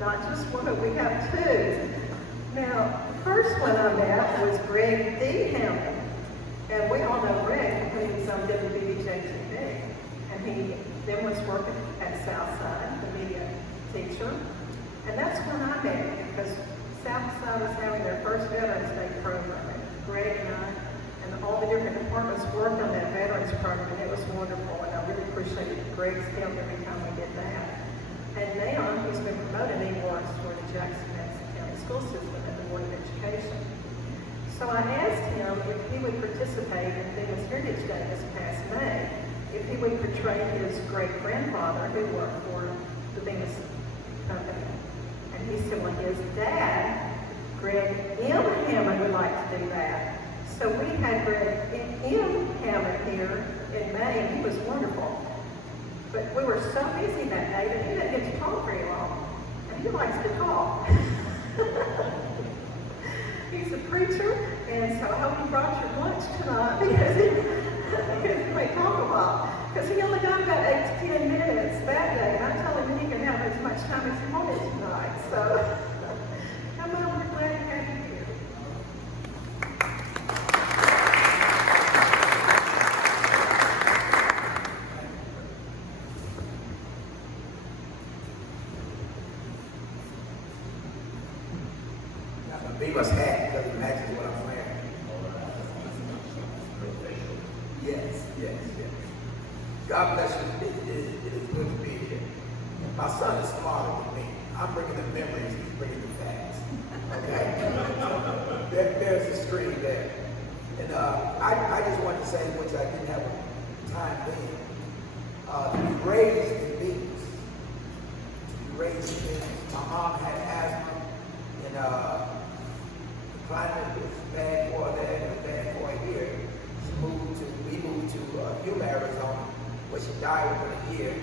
not just one, but we have two. Now, the first one I met was Greg D. Hammond. And we all know Greg when he was on WBBJ-TV. And he then was working at Southside, the media teacher. And that's when I met him, because Southside was having their first Veterans Day program. And Greg and I and all the different departments worked on that Veterans program, and it was wonderful. And I really appreciated Greg's help every time we did that. And now he's been promoted, and he works for the Jackson-Madison County School System at the Board of Education. So I asked him if he would participate in Bemis Heritage Day this past May, if he would portray his great-grandfather who worked for the Bemis company. And he said, well, his dad, Greg M. Hammond, would like to do that. So we had Greg M. Hammond here in May, and he was wonderful. But we were so busy that day that he didn't get to talk very long. And he likes to talk. He's a preacher, and so I hope you brought your lunch tonight because he may talk a lot. Because he only got about 8 to 10 minutes that day, and I told him he can have as much time as he wanted tonight. So, come on, we're glad to have you here. Bemis hat because it matches what I'm wearing. Yes. God bless you. It is good to be here. My son is smarter than me. I'm bringing the memories, he's bringing the facts. Okay? There's a stream there. And I just wanted to say, which I didn't have time then, to be raised in Bemis. My mom had asthma, and the climate was bad for her there, and it was bad for her here. We moved to Yuma, Arizona, where she died within a year,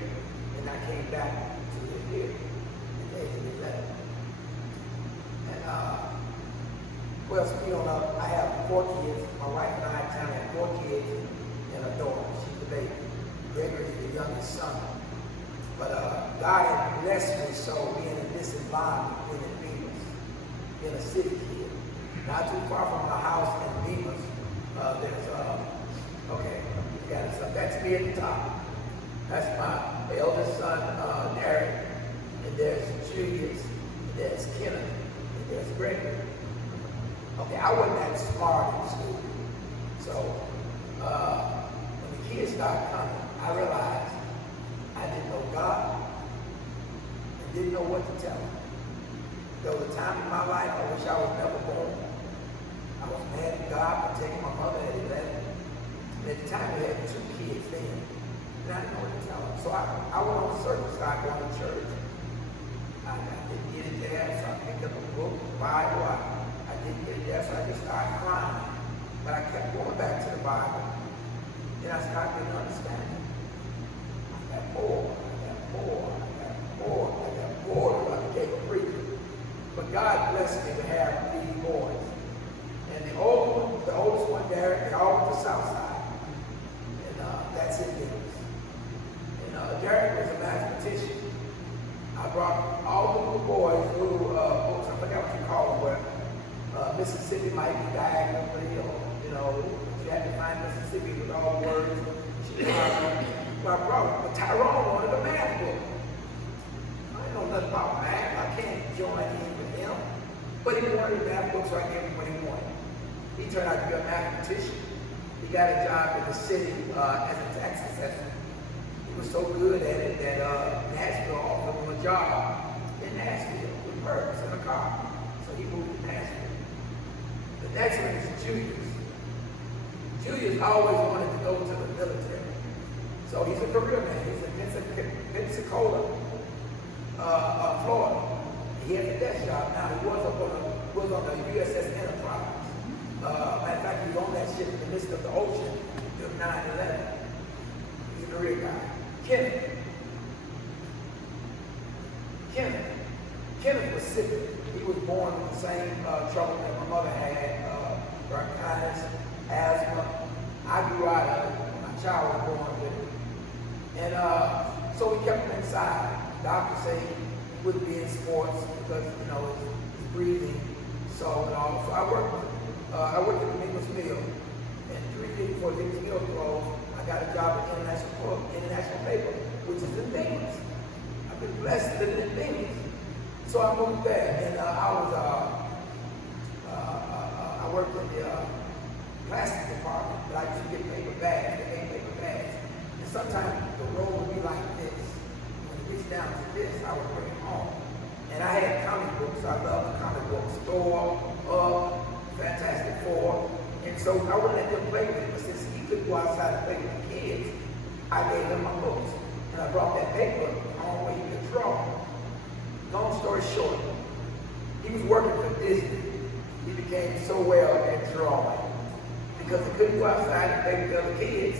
and I came back to live here in the age of 11. And well, so you don't know, I have 4 kids. My wife and I have 4 kids and a daughter. She's the baby. Gregory is the youngest son. But God had blessed me so being in this environment, being in Bemis, being a city kid. Not too far from my house in Bemis, there's okay, you got it. So that's me at the top. That's my eldest son, Derek, and there's Julius, and there's Kenneth, and there's Gregory. Okay, I wasn't that smart in school, so when the kids started coming, I realized I didn't know God and didn't know what to tell them. There was a time in my life I wish I was never born. I was mad at God for taking my mother at 11. And at the time we had 2 kids then, and I didn't know what to tell them. So I went on a circle, started going to church. I didn't get it there, so I picked up a book, the Bible. I didn't get it there, so I just started crying. But I kept going back to the Bible. Then I started getting understanding. I got bored. I became a preacher. But God blessed me to have these boys. And the oldest one, Derek, they all went to Southside. And that's it, Bemis. And Derek was a mathematician. I brought all the little boys, little books, I forgot what you call them, where Mississippi might be diagonally, or, you had to find Mississippi with all the words. Well, I brought it. But Tyrone wanted a math book. I didn't know nothing about math. I can't join in with him. But he wanted a math book, so I gave him what he wanted. He turned out to be a mathematician. He got a job in the city as a tax assessor. He was so good at it that Nashville offered him a job in Nashville with perks in a car. So he moved to Nashville. The next one is Julius. Julius always wanted to go to the military. So he's a career man. He's in Pensacola, Florida. He has a desk job now. He was on the USS Enterprise. Matter of fact, he was on that ship in the midst of the ocean during 9/11. He's a career guy. Kenneth was sick. He was born with the same trouble that my mother had, bronchitis, asthma. I grew out of it. My child was born with it. And so we kept him inside. Doctors say wouldn't be in sports because, it's breathing, so and all. So I worked at the Bemis Mill, and 3 years before Bemis Mill closed, I got a job at International Paper, which is in Bemis. I've been blessed living in Bemis. So I moved there, and I worked in the plastic department, but I used to get paper bags. They made paper bags. And sometimes the roll would be like this. When it reached down to this, I would bring it home. And I had comic books. I love the comic book store, Fantastic Four. And so I wouldn't let them play with it. But since he could go outside and play with the kids, I gave him my books. And I brought that paper home where he could draw. Long story short, he was working for Disney. He became so well at drawing. Because he couldn't go outside and play with the other kids,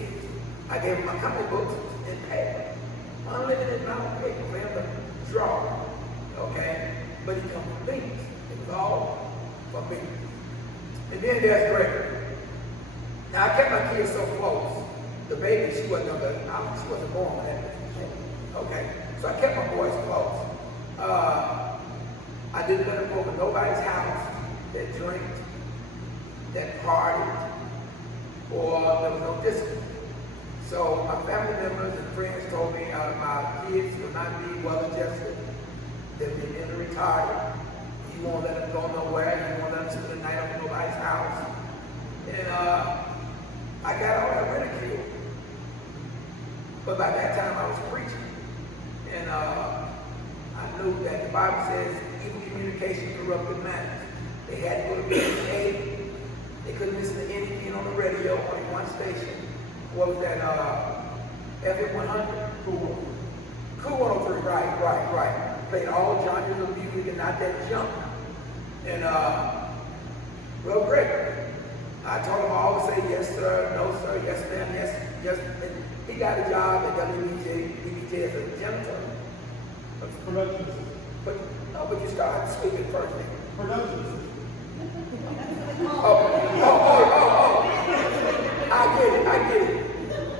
I gave him my comic books and paper. Unlimited amount of paper for him to draw. Okay? But he come from Bemis. It was all from Bemis. And then there's Gregory. Now I kept my kids so close. The baby, she wasn't born when that was. Okay? So I kept my boys close. I didn't let them go to nobody's house that drank, that partied, or there was no discipline. So my family members and friends told me my kids will not be well adjusted. They'll be in the retired. You won't let them go nowhere. You won't let them spend the night up in nobody's house. And I got all that ridicule. But by that time I was preaching. And I knew that the Bible says evil communication corrupted manners. They had to go to bed at 8. They couldn't listen to anything on the radio, only one station. What was that? FM 100? Cool 103, right. Played all genres of music and not that junk. And, well, Gregory, I told him I always say yes, sir, no, sir, yes, ma'am, yes. And he got a job at WBJ as a janitor. Production assistant. But you started sweeping first thing. Production assistant. I get it.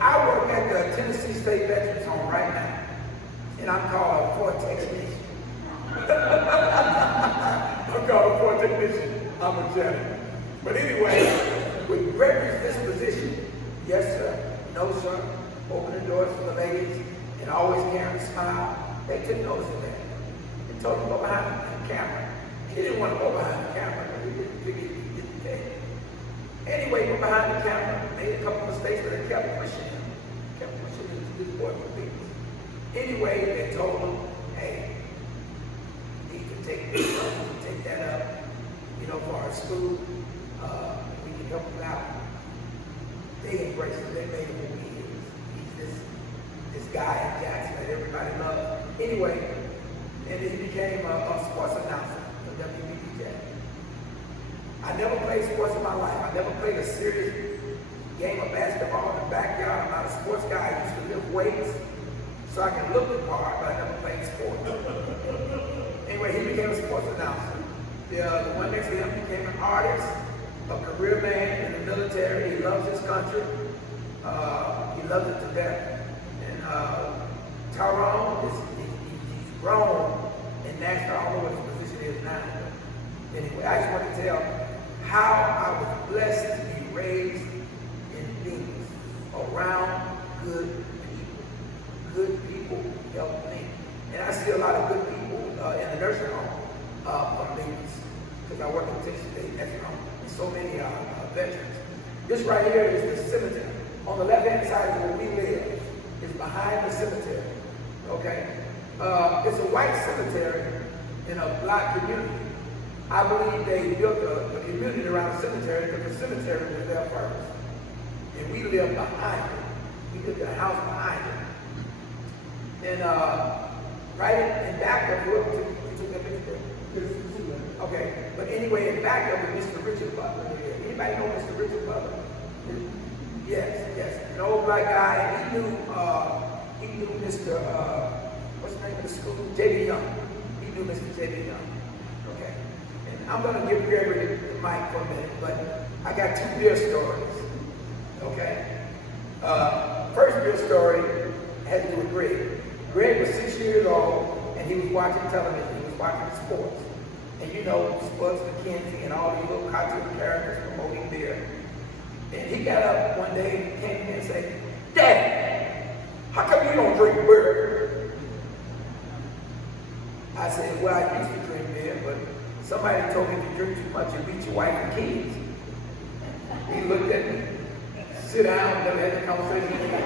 I work at the Tennessee State Veterans Home right now, and I'm called a floor technician. I'm a janitor. But anyway, with Gregory's disposition, yes sir, no sir, open the doors for the ladies, and always carrying a smile, they took notice of that. They told him to go behind the camera. He didn't want to go behind the camera because he didn't think he didn't take. Anyway, he went behind the camera, made a couple mistakes, but they kept pushing him. This boy for people. Anyway, they told him, hey, he can take this up, he can take that up, for our school, we can help him out. They embraced him, they made him who he is. He's this guy in Jackson that everybody loves. Anyway, and then he became a sports announcer for WBJ. I never played sports in my life. I never played a serious game of basketball in the backyard. I'm not a sports guy. I used to lift weights so I can look the part, but I never played sports. Anyway, he became a sports announcer. The one next to him became an artist, a career man in the military. He loves his country. He loves it to death. And Tyrone, he's grown in Nashville. I don't know what his position is now. But anyway, I just want to tell how I was blessed to be raised in Bemis, around good people. Good people help me. And I see a lot of good people in the nursing home of Bemis, because I work in Texas State Nursing Home, and so many veterans. This right here is the cemetery. On the left-hand side is where we live. It's behind the cemetery. Okay? It's a white cemetery in a black community. I believe they built a community around the cemetery because the cemetery was there first. And we lived behind it. We lived in a house behind it. And right in back of it, we took a picture. Okay, but anyway, in back of it, Mr. Richard Butler. Anybody know Mr. Richard Butler? Yes. An old black guy, and he knew Mr. What's the name of the school? J.B. Young. He knew Mr. J.B. Young. Okay. And I'm going to give Gregory the mic for a minute, but I got 2 beer stories. Okay? First beer story had to do with Greg. Greg was 6 years old, and and he was watching television, he was watching sports. And you know, Sports McKenzie and all these little cartoon characters promoting beer. And he got up one day and came in and said, "Dad, how come you don't drink beer?" I said, "Well, I used to drink beer, but somebody told me if you drink too much, you beat your wife and kids." He looked at me, sit down, never had a conversation with me.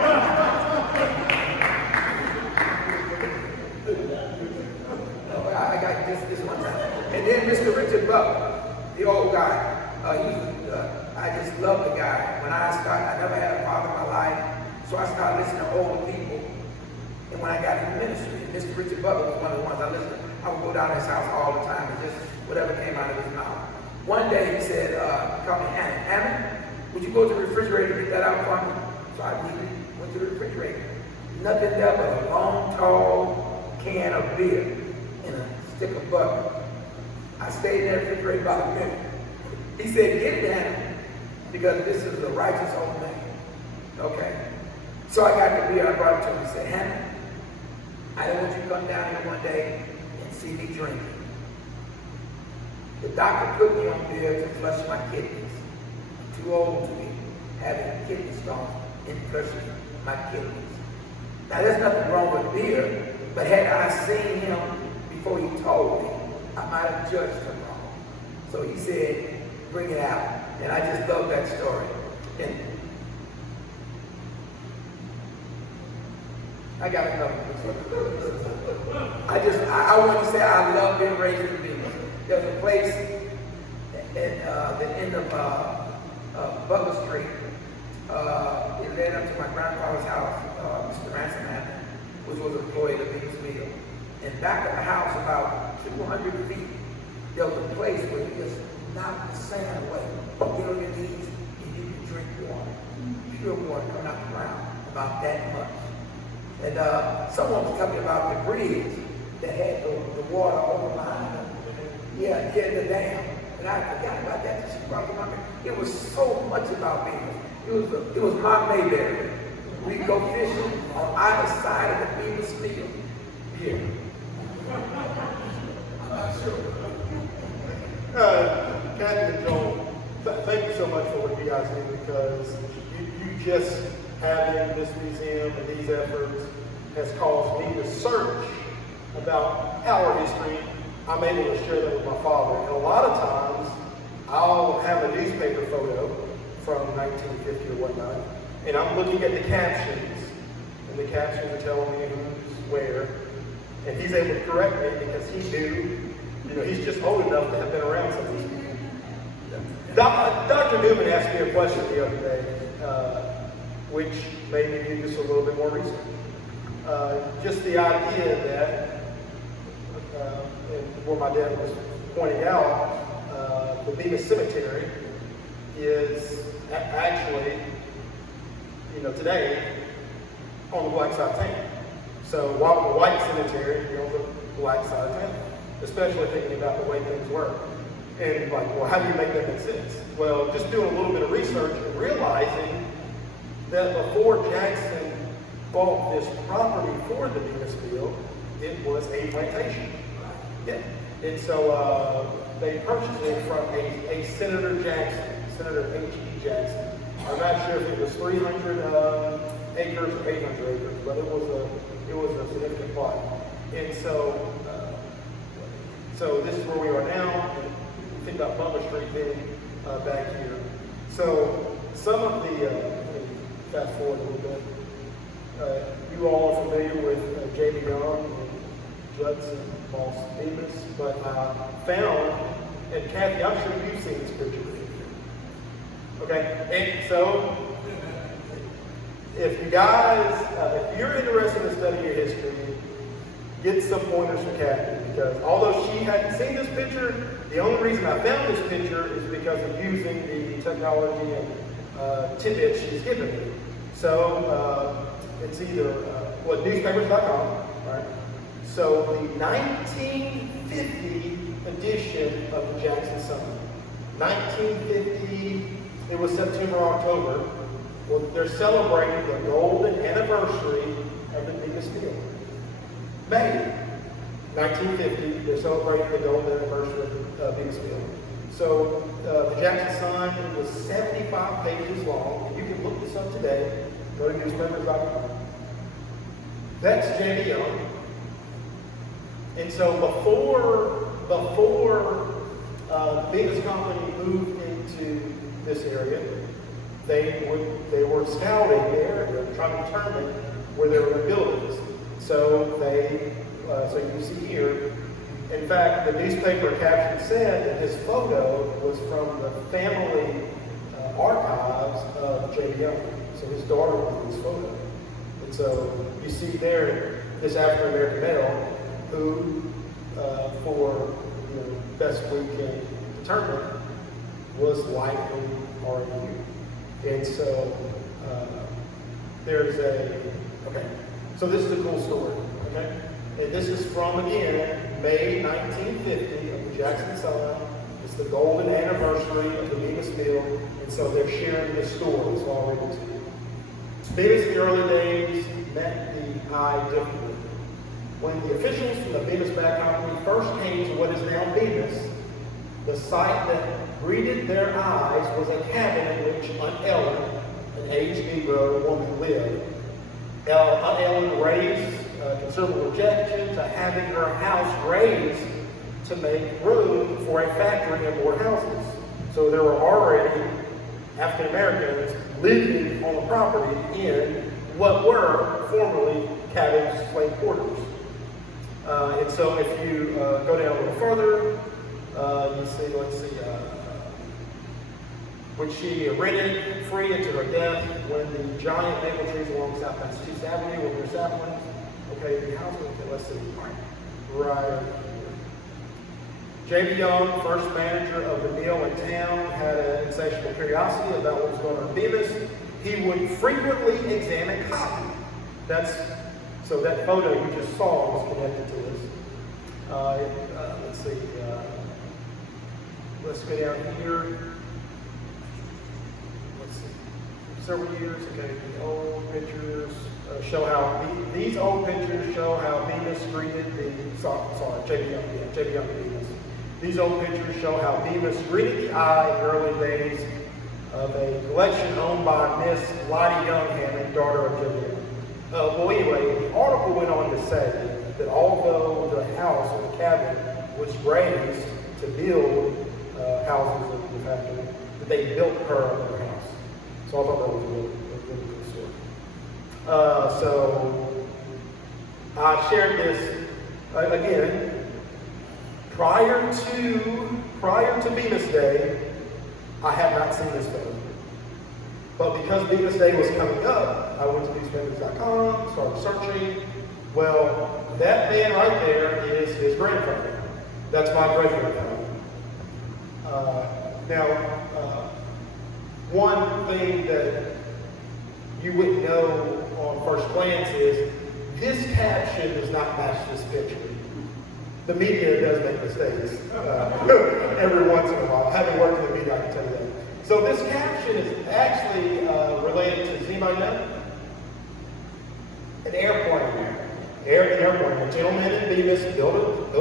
I got this one time. And then Mr. Richard Butler, the old guy, I just love the guy. When I never had a father in my life, so I started listening to older people. And when I got into ministry, Mr. Richard Butler was one of the ones I listened to. I would go down to his house all the time and just whatever came out of his mouth. One day he said, he called me Hammond. Hammond, would you go to the refrigerator and get that out for me? So I went to the refrigerator. Nothing there but a long, tall can of beer and a stick of butter. I stayed in that refrigerator about a minute. He said, "Get it, Hammond, because this is a righteous old man." Okay. So I got the beer, I brought it to him and said, "Hammond, I don't want you to come down here one day and see me drinking. The doctor put me on beer to flush my kidneys. I'm too old to be having kidney stones and flushing my kidneys. Now there's nothing wrong with beer, but had I seen him before he told me, I might have judged him wrong." So he said, "Bring it out." And I just love that story. And I got another one. I want to say I love being raised in Bemis. There's a place at the end of Butler Street. It led up to my grandfather's house, Mr. Ransom Hammond, which was employed at Bemis Mill. And back of the house, about 200 feet, there was a place where you just knock the sand away, get on your knees, and you can drink water. Pure water coming out the ground, about that much. And someone was talking about the bridge that had the water over behind them. Yeah, the dam. And I forgot about that. She brought it up. It was so much about Bemis. It was my Mayberry. We go fishing on either side of the Bemis Mill. Here. I'm not sure. Kathy and Joel, thank you so much for what you guys do, because you just having this museum and these efforts has caused me to search about our history. I'm able to share that with my father. And a lot of times, I'll have a newspaper photo from 1950 or whatnot, and I'm looking at the captions, and the captions are telling me who's where, and he's able to correct me because he knew, he's just old enough to have been around some of these people. Dr. Newman asked me a question the other day, which made me do just a little bit more research. Just the idea that, and what my dad was pointing out, the Bemis Cemetery is actually, today on the black side of town. So while the white cemetery is on the black side of town, especially thinking about the way things work. And how do you make that make sense? Well, just doing a little bit of research and realizing that before Jackson bought this property for the Bemis Mill, it was a plantation. Yeah. And so they purchased it from a Senator Jackson, Senator H.E. Jackson. I'm not sure if it was 300 acres or 800 acres, but it was a significant plot. And so this is where we are now. Think about Butler Street being back here. So some of the, fast forward a little bit, you all are familiar with J.B. Young and Judson Moss Bemis, but I found, and Kathy, I'm sure you've seen this picture. Okay, and so if you guys, if you're interested in studying your history, get some pointers from Kathy, because although she hadn't seen this picture, the only reason I found this picture is because of using the technology and tidbits she's given me. So it's either newspapers.com, right? So the 1950 edition of the Jackson Sun. 1950, it was September or October. Well, they're celebrating the golden anniversary of the Bemis Mill. May. 1950, they're celebrating the golden anniversary of Bemis Mill. So the Jackson Sun was 75 pages long, and you can look this up today. Go to newspapers.com. That's J.B. Young. And so before the Bemis Company moved into this area, they were scouting the area, trying to determine where they were going to build this. So so you see here, in fact, the newspaper caption said that this photo was from the family archives of J.B. Young. So his daughter was in this photo. And so you see there this African American male who, for best we can determine, was likely RU. And so so this is a cool story, okay? And this is from, again, May 1950 of the Jackson Sun. It's the golden anniversary of the Bemis Mill, and so they're sharing this story, so I'll read it to you. Bemis in the early days met the eye differently. When the officials from the Bemis Bag Company first came to what is now Bemis, the sight that greeted their eyes was a cabin in which Aunt Ellen, an aged Negro woman, lived. Aunt Ellen raised considerable objection to having her house raised to make room for a factory and more houses. So there were already African Americans living on the property in what were formerly cabins, slave quarters. And so if you go down a little further, you see, which she rented free until her death when the giant maple trees along South Massachusetts Avenue were near saplings. Okay, the house, let's see, right. J.B. Young, first manager of the mill in town, had an insatiable curiosity about what was going on in Bemis. He would frequently examine cotton. So that photo you just saw was connected to this. Let's see. Let's go down here. Let's see. Several years ago, the old pictures show how these old pictures show how Bemis greeted J.B. Young Bemis. These old pictures show how Bemis greeted the eye in the early days of a collection owned by Miss Lottie Young Hammond, daughter of J.B. Young. Well, anyway, the article went on to say that although the house or the cabin was raised to build houses of the factory, that they built her another house. So I thought that was a really good story. So I shared this again prior to Bemis Day. I have not seen this photo. But because Bemis Day was coming up, I went to newspapers.com, started searching. Well, that man right there is his grandfather. That's my great-grandfather. One thing that you wouldn't know on first glance is this caption does not match this picture. The media does make mistakes every once in a while. Having worked in the media, I can tell you that. So this caption is actually related to, does anybody know? An airplane. A gentleman in Bemis built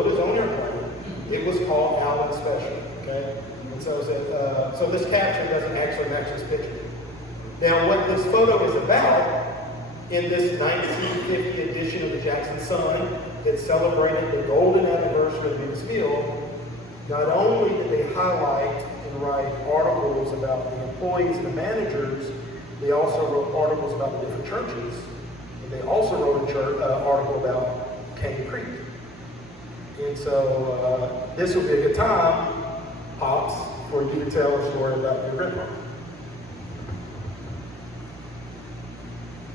his own airplane. It was called Allen Special. Okay, and so this caption doesn't actually match this picture. Now, what this photo is about in this 1950 edition of the Jackson Sun that celebrated the golden anniversary of Bemis Mill, not only did they highlight and write articles about the employees and the managers, they also wrote articles about the different churches. And they also wrote an article about Congo Street. And so this will be a good time, Pops, for you to tell a story about your grandfather.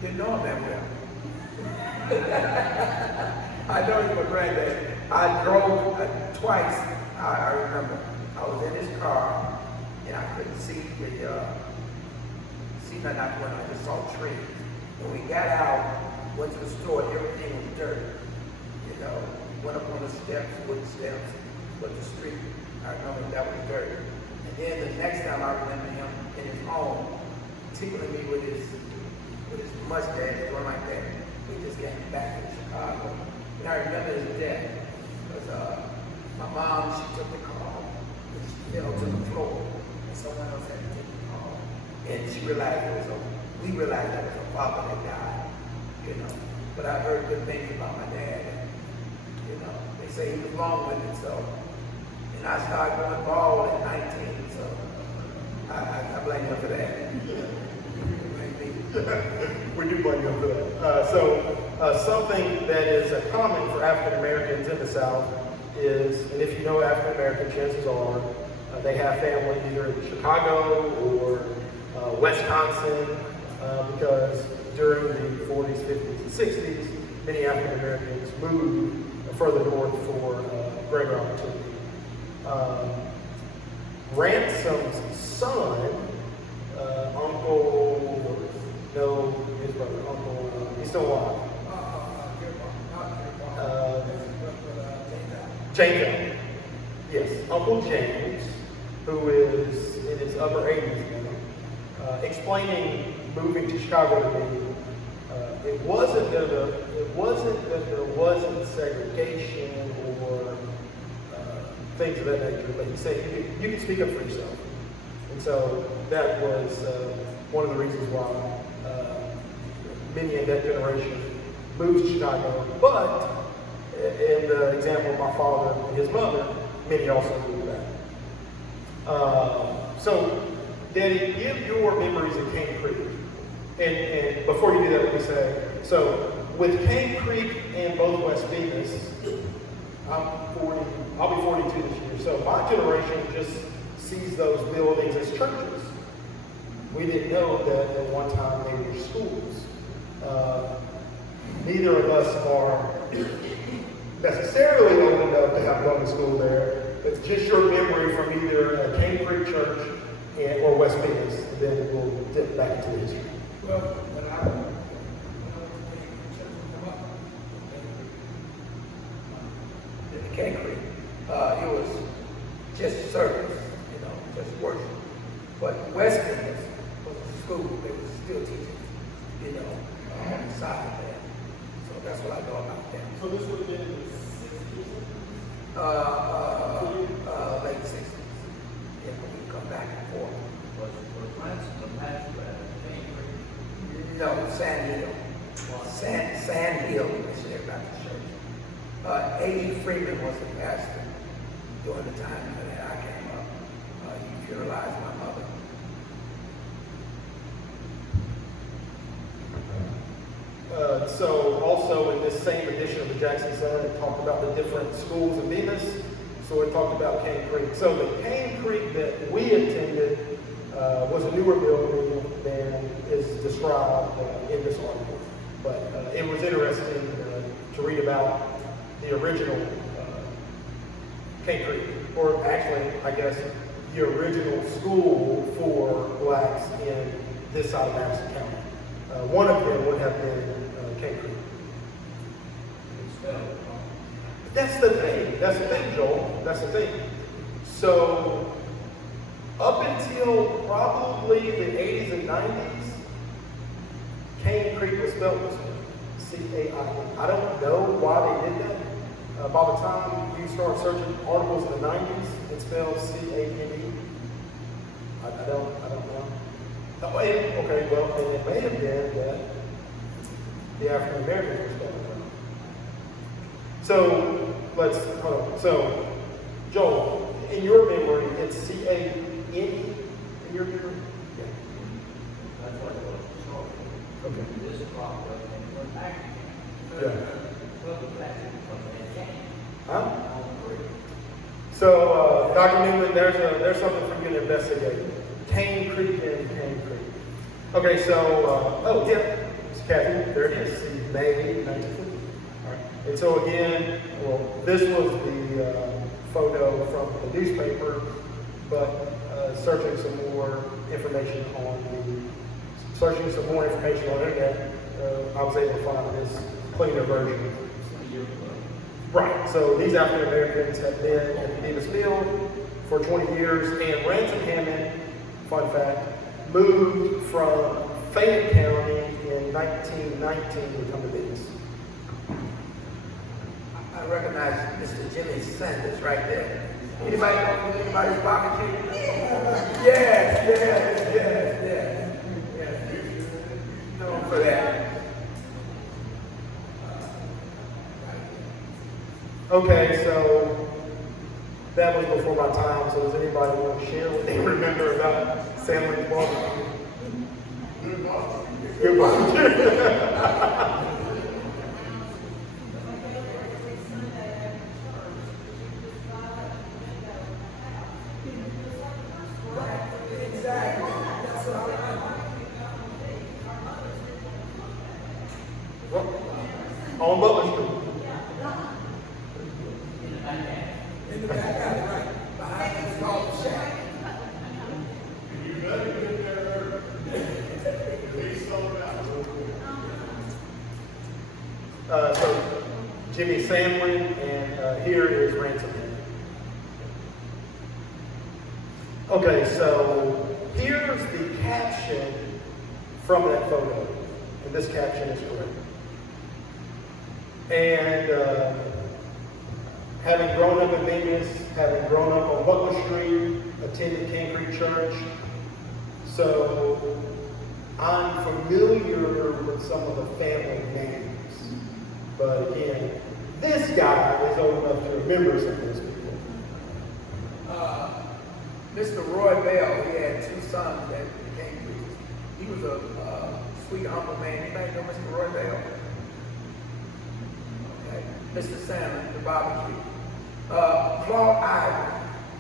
Didn't know him that well. I know you were granddad. I drove twice. I remember. I was in his car, and I couldn't see nothing out the window. I just saw trees. When we got out, went to the store, everything was dirt. Went up on the steps, wooden steps, but the street, I remember that was dirt. And then the next time I remember him in his home, tickling me with his mustache going like that. He just came back to Chicago. And I remember his death. mom, she took the call, and she fell to the floor, and someone else had to take the call. And she realized we realized that was her father that died, you know. But I heard good things about my dad, and, you know, they say he was long-winded, so. And I started going bald at 19, so I blame him for that. We do blame them for that. Something that is common for African Americans in the South is, and if you know African American, chances are they have family either in Chicago or Wisconsin, because during the 40s, 50s, and 60s, many African Americans moved further north for greater opportunity. Ransom's son, his brother, uncle, he's still alive. James, yes, Uncle James, who is in his upper 80s now, explaining moving to Chicago to me. It wasn't that there wasn't segregation or things of that nature, but he said you can speak up for yourself. And so that was one of the reasons why many in that generation moved to Chicago. But in the example of my father and his mother, many also moved back. So, Daddy, give your memories of Cane Creek. And before you do that, let me say, so with Cane Creek and both West Bemis, I'll be 42 this year. So my generation just sees those buildings as churches. We didn't know that at one time they were schools. Neither of us are necessarily old enough to have gone to school there, but just your memory from either Cane Creek Church or West Bemis, and then we'll dip back into the history. Well, when I went to Cane Creek, it was just service, you know, just worship. But West Bemis was a school; they were still teaching, you know, on the side of that. So that's what I know about that. So this would have been in the 60s? Late 60s. Yeah, when we come back and forth. Was Ransom the pastor at Cane Creek? No, Sand Hill. Sand Hill Missionary Baptist Church. A.E. Freeman was the pastor during the time that I came up. He funeralized my mother. So also in this same edition of the Jackson Sun, it talked about the different schools of Bemis. So it talked about Cane Creek. So the Cane Creek that we attended was a newer building than is described in this article. But it was interesting to read about the original Cane Creek, or actually, I guess, the original school for blacks in this side of Madison County. One of them would have been Cane Creek. That's the thing, Joel. That's the thing. So, up until probably the 80s and 90s, Cane Creek was spelled this way, C-A-I-N. I don't know why they did that. By the time you start searching articles in the 90s, it's spelled C-A-N-E. I don't know. Oh, okay, well, and it may have been that the African Americans were spelled it wrong. So, hold on. So, Joel, in your memory, it's C-A-N-E in your memory? Yeah. That's what it was. Okay. This crop was in one back. Yeah. Well, the back from that game. Huh? So, Dr. Newman, there's something for you to investigate. Cane Creek and Cane Creek. Okay, so, oh, yeah, it's Kathy, there it is, see, May 1950. All right. And so again, well, this was the photo from the newspaper, but searching some more information on the internet, I was able to find this cleaner version. Right, so these African Americans have been at Bemis Mill for 20 years, and Ransom Hammond, fun fact, moved from Fayette County in 1919 to come to Bemis. I I recognize Mr. Jimmy Sanders right there. Anybody know anybody's barbecue? Yes. Known for that. Okay, so that was before my time, so does anybody want to share what they remember about Sandlin's barbecue? Good barbecue. On Butler Street. In the back alley, right? Behind it's called the shack. So Jimmy Sandlin, and here is Ransom Hammond. Okay, so here's the caption from that photo, and this caption is correct. And having grown up in Bemis, having grown up on Butler Street, attended King Creek Church, so I'm familiar with some of the family names. But again, this guy is old enough to remember some of those people. Mr. Roy Bell, he had two sons that became preachers. He was a sweet, humble man. Anybody know Mr. Roy Bell? Okay. Mr. Salmon, the barbecue. Claude Ivory,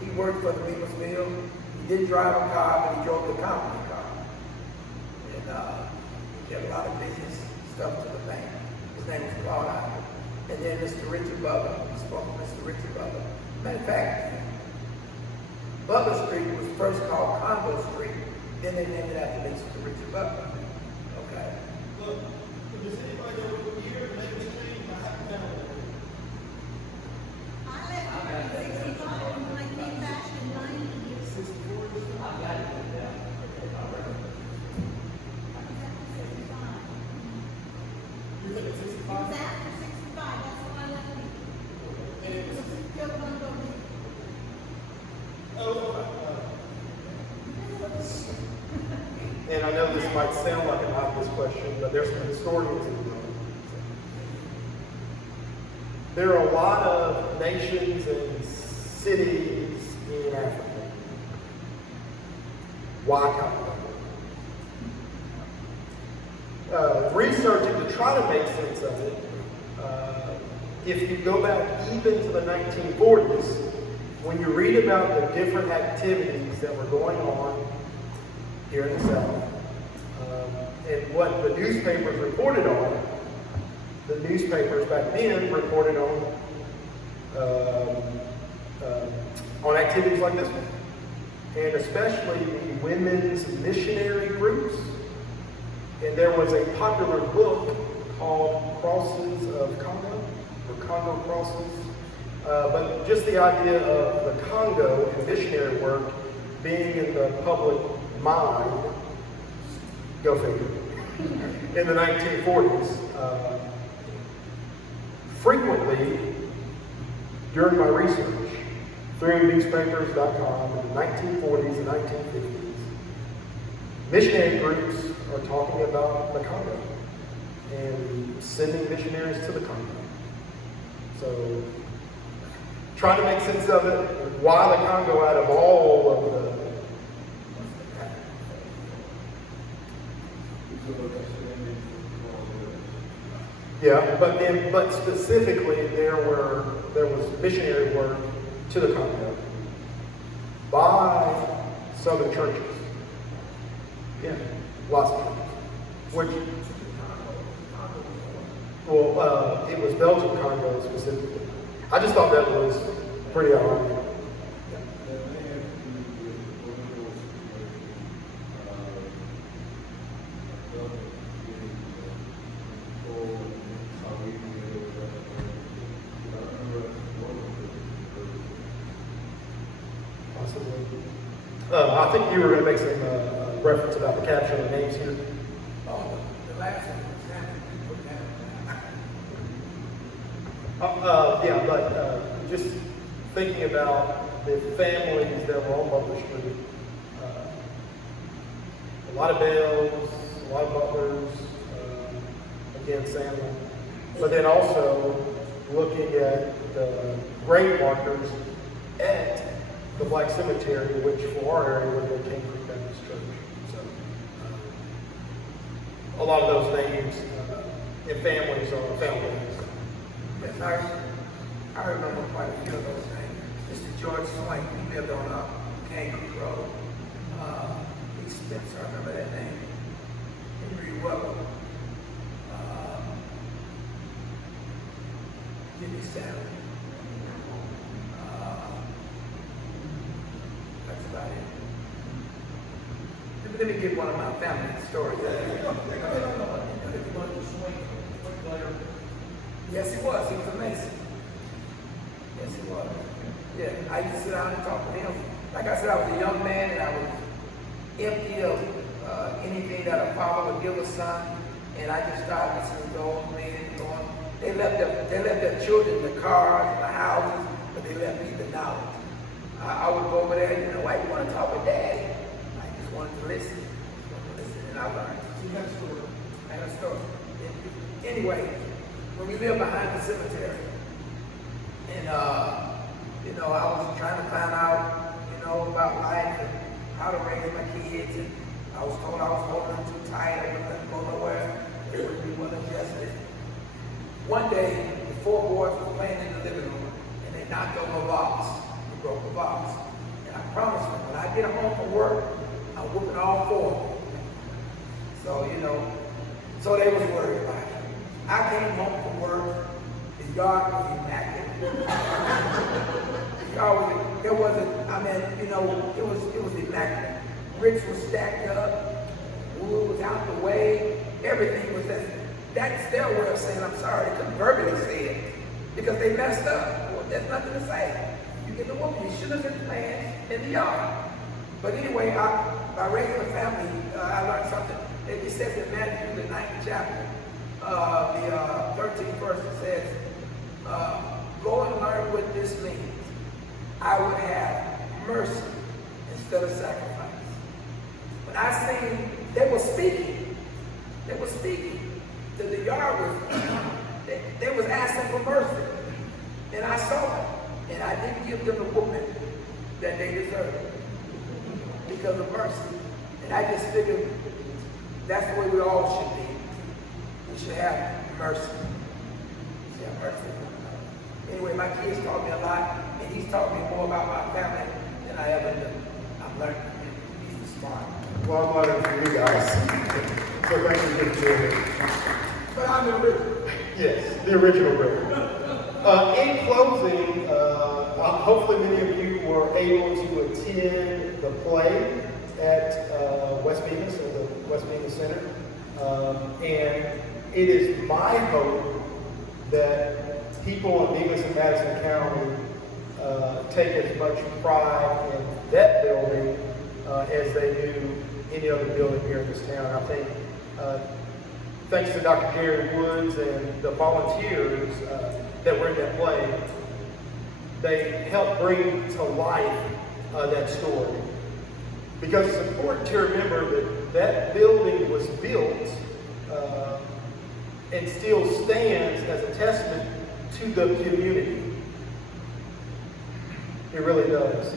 he worked for the Bemis Mill. He didn't drive a car, but he drove the company car. And he did a lot of business stuff to the bank. His name was Claude Ivory. And then Mr. Richard Butler, we spoke of Mr. Richard Butler. Matter of fact, Butler Street was first called Congo Street, then they named it after Mr. Richard Butler. Okay. Look, does anybody know what year they made the change? I haven't found it. I left here in 65 and when I came back in 90. 64? I got it. You think it's It 65? was after 65, that's when I left here. And it was, Still gonna go there. and I know this might sound like an obvious question, but there's some historians in the room. There are a lot of nations and cities in Africa. Why Congo? Researching to try to make sense of it, if you go back even to the 1940s, when you read about the different activities that were going on here in the South, and what the newspapers reported back then reported on activities like this one, and especially the women's missionary groups. And there was a popular book called Crosses of Congo, or Congo Crosses. But just the idea of the Congo and missionary work being in the public mind, go figure, in the 1940s. Frequently, during my research, through newspapers.com in the 1940s and 1950s, missionary groups are talking about the Congo and sending missionaries to the Congo. So, trying to make sense of it, why the Congo out of all of the... Yeah, but specifically there was missionary work to the Congo by Southern churches. Yeah, lots of churches. Which, well, it was Belgian Congo specifically. I just thought that was pretty ironic. Possibly. I think you were going to make some reference about the caption of names here. Oh, the last one was that we put down. Yeah, but just thinking about the families that were on Butler Street, a lot of Bells, a lot of Butlers, again, Salmon, but then also looking at the grave markers at the Black Cemetery, which for our area would be King Creek Baptist Church. So, a lot of those names and families are families. Yes, I remember quite a few of those names. Mr. George Swank, he lived on King Creek Road. Lee Spencer, I remember that name. Henry Weber. Jimmy Salmon. That's about it. Let me give one of my family stories. Yes, he was. He was a Mason. Yes, he was. Yeah, I used to sit down and talk to him. Like I said, I was a young man and I was empty of anything that a father would give a son. And I just started listening to old men going. They left their children the cars and the houses, but they left me the knowledge. I would go over there, why you want to talk with Daddy? I just wanted to listen. And I learned. I got a story. Anyway, when we lived behind the cemetery, and I was trying to find out, about life and how to raise my kids, and I was told I was holding them too tight, I wouldn't go nowhere, they wouldn't be well adjusted. One day, the four boys were playing in the living room, and they knocked over a box. They broke the box. And I promised them, when I get home from work, I'm whooping all four of them. So, so they was worried about it. I came home from work, the yard was immaculate. The yard was, it was immaculate. Bricks were stacked up, wood was out the way, everything was there. That's their way of saying, I'm sorry. They couldn't verbally say it because they messed up. Well, there's nothing to say. You get the woman, you should have been playing in the yard. But anyway, by raising a family, I learned something. It says in Matthew, the 9th chapter, the 13th verse, it says, go and learn what this means. I would have mercy instead of sacrifice. When I seen, they were speaking. They were speaking. The yard was, they was asking for mercy. And I saw it. And I didn't give them the whooping that they deserved because of mercy. And I just figured that's the way we all should be. We should have mercy. We should have mercy. Anyway, my kids taught me a lot, and he's taught me more about my family than I ever knew. I'm learning from him. He's smart. Well, I'm learning from you guys. So thank you for doing it. But I'm the original. Yes, the original Rick. In closing, hopefully many of you were able to attend the play at West Bemis, or the West Bemis Center. And it is my hope that people in Bemis and Madison County take as much pride in that building as they do any other building here in this town. I think thanks to Dr. Jerry Woods and the volunteers that were in that play, they helped bring to life that story. Because it's important to remember that that building was built and still stands as a testament to the community. It really does.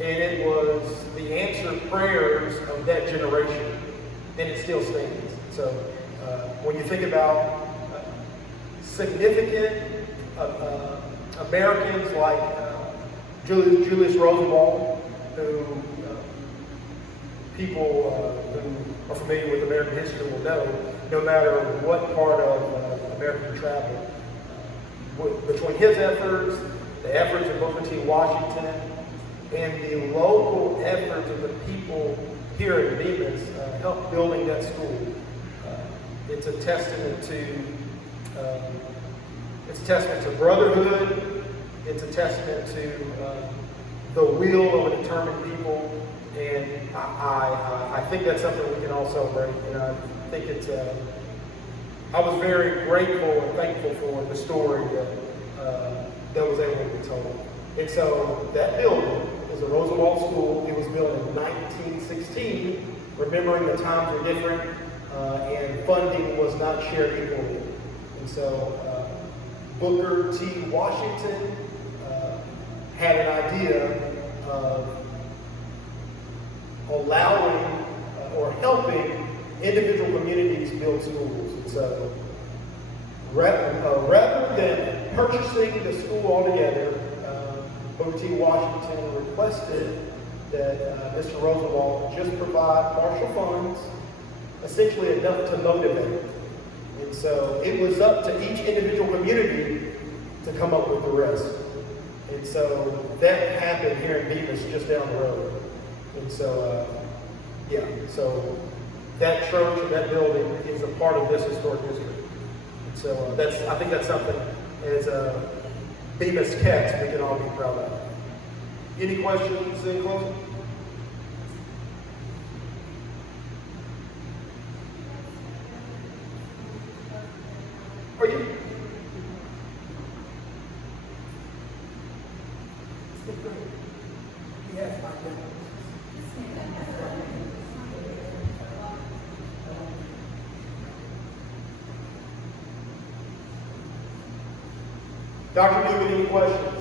And it was the answered prayers of that generation, and it still stands. So when you think about significant Americans like Julius Rosenwald, who people who are familiar with American history will know, no matter what part of American travel, between his efforts, the efforts of Booker T. Washington, and the local efforts of the people here in Bemis helped building that school. It's a testament to brotherhood. It's a testament to the will of a determined people, and I think that's something we can all celebrate. And I think it's I was very grateful and thankful for the story that was able to be told. And so that building is a Roosevelt School. It was built in 1916, remembering the times were different and funding was not shared equally. And so Booker T. Washington had an idea of allowing or helping individual communities build schools. And so rather than purchasing the school altogether, Booker T. Washington requested that Mr. Roosevelt just provide partial funds, essentially enough to motivate. And so it was up to each individual community to come up with the rest. And so that happened here in Bemis, just down the road. And so, so that church and that building is a part of this historic district. And so I think that's something as Bemis Cats we can all be proud of. Any questions in closing? Are you? Yes, my goodness. Dr. Newman, any questions?